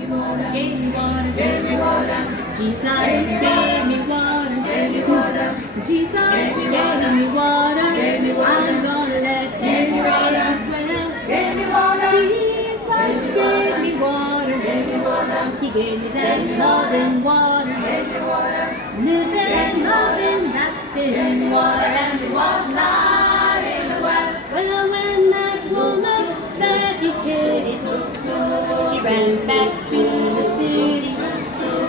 gave me water, gave me water. Jesus gave me water, gave me water. Jesus gave me water, gave me water. I'm gonna let His praises swell. Gave me water. Jesus gave me water, gave me water. He gave me that loving water, gave me water. Living, loving, lasting water, and it was not in the well. Well, when that woman that He came, she ran back to the city,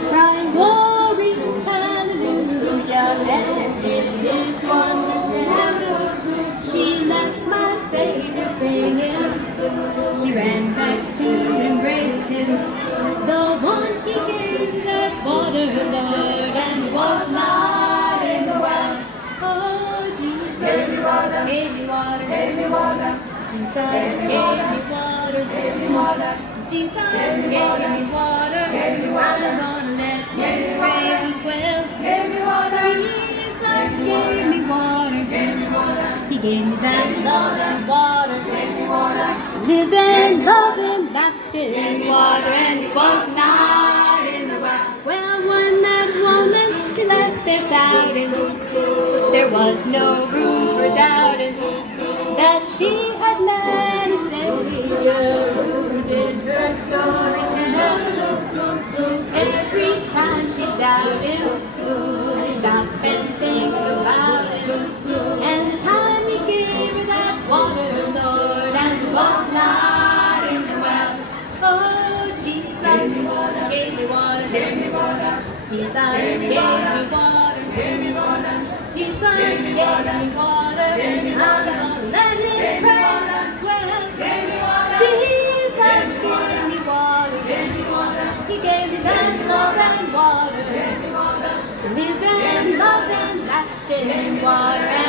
crying glory, hallelujah, and in His wondrous name. She left my Savior singing. She ran back to embrace Him, the one He gave that water, Lord, and it was not in the well. Oh, Jesus gave me water, gave me water, gave me water. Jesus gave me water, gave me water. Jesus gave me water, gave me water. I'm gonna let His praises swell. Gave me water. Jesus gave me water, gave me water. He gave me that love and water, gave me water. Living, loving, lasting water, and it was not in the well. Well, when that woman, she left there shouting, there was no room for doubting that she had met a Savior who did her story tell. Every time she doubted, she stopped and think about Him, and the time He gave her that water, Lord, and it was not in the well. Oh, Jesus gave me water, gave me water. Jesus gave me water, gave me water. Jesus gave me water, I'm gonna let His praises swell. Jesus gave me water, He gave me that love and water, living, loving, lasting water.